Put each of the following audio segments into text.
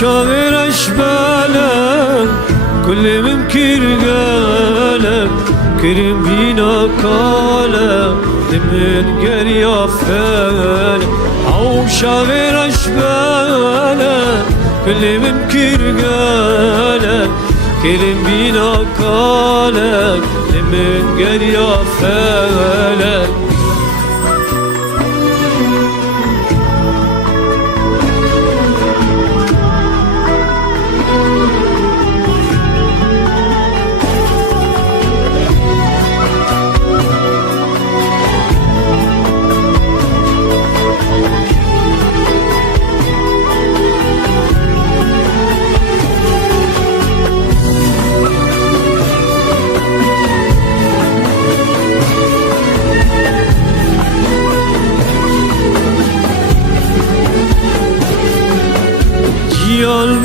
شاغر أشبالك كل ممكن قالك كريم بينا قالك لمن قريا فالك أو شاغر أشبالك كل ممكن قالك كريم بينا قالك لمن قريا فالك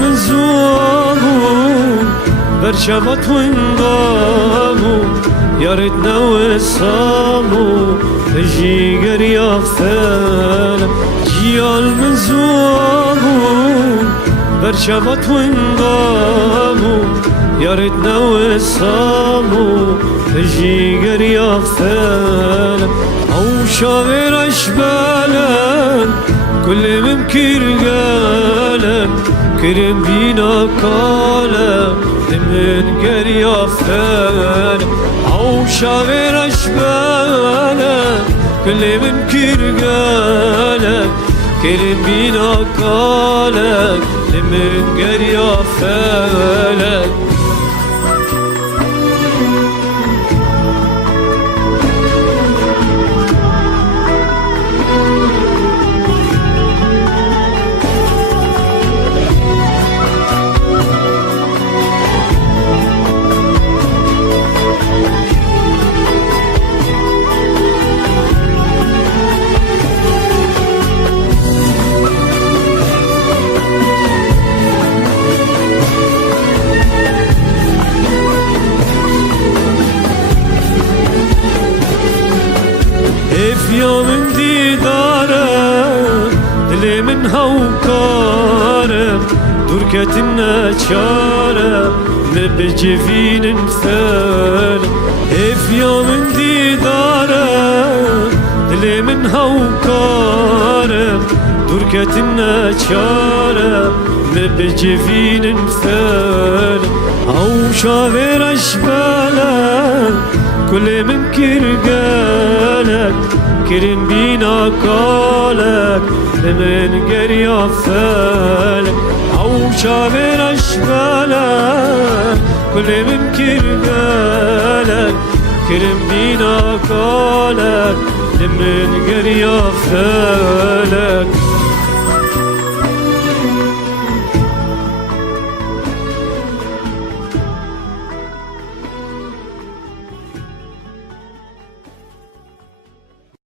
من زوامو برشمت وانقامو يا ريتنا وصامو الجيجر يا فانا جيال من زوامو برشمت وانقامو يا ريتنا وصامو الجيجر يا فانا او شاغر اشبالك كل ممكن قالك كريم بينا قالك لمن قريا فالك أو شاغر أشبالك كل ممكن قالك كريم بينا قالك لمن قريا فالك يا من ديدارك دلي من هوكارك دركتنا شارك نبجفين نفال يا من ديدارك دلي من هوكارك دركتنا شارك نبجفين نفال أو شاغر أشبالك كل ممكن قالك كريم بينا قالك لمن قريا فالك أو شاغر أشبالك كل ممكن قالك كريم بينا قالك لمن قريا فالك